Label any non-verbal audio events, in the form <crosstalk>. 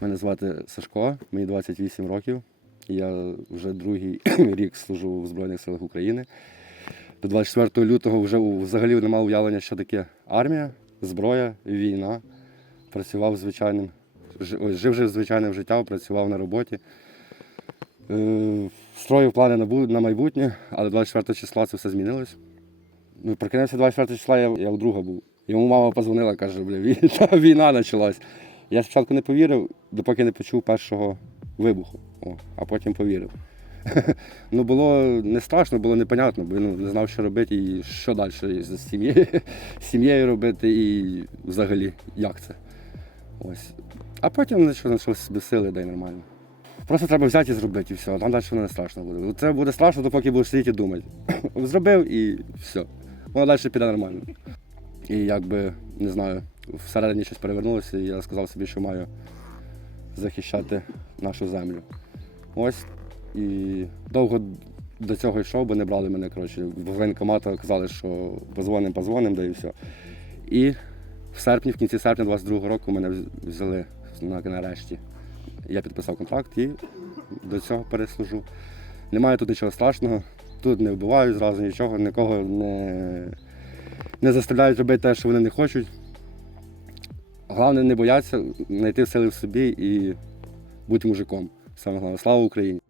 Мене звати Сашко, мені 28 років. Я вже другий <clears throat> рік служу в Збройних силах України. До 24 лютого вже взагалі не мав уявлення, що таке армія, зброя, війна. Працював звичайним, жив жив звичайним життям, працював на роботі. Е, Строїв плани на, майбутнє, але 24 числа це все змінилось. Ну, прокинувся 24 числа, я, у друга був. Йому мама позвонила, каже, бля, <laughs> війна почалась. Я спочатку не повірив, допоки не почув першого вибуху, О, а потім повірив. <laughs> ну, було не страшно, було непонятно, бо ну, не знав, що робити і що далі з сім'єю, сім'єю робити і взагалі як це. Ось. А потім знайшов знайшов собі сили, да й нормально. Просто треба взяти і зробити, і все, там далі не страшно буде. Це буде страшно, допоки будеш сидіти і думати. <coughs> Зробив і все. Воно далі піде нормально. І якби, не знаю, всередині щось перевернулося, і я сказав собі, що маю захищати нашу землю. Ось. І довго до цього йшов, бо не брали мене. Коротше, в воєнкомату казали, що позвонимо, позвонимо, да і все. І в серпні, в кінці серпня 22-го року мене взяли на, нарешті. Я підписав контракт і до цього переслужу. Немає тут нічого страшного, тут не вбивають зразу нічого, нікого не, не заставляють робити те, що вони не хочуть. Головне не боятися, знайти сили в собі і бути мужиком. Саме головне. Слава Україні!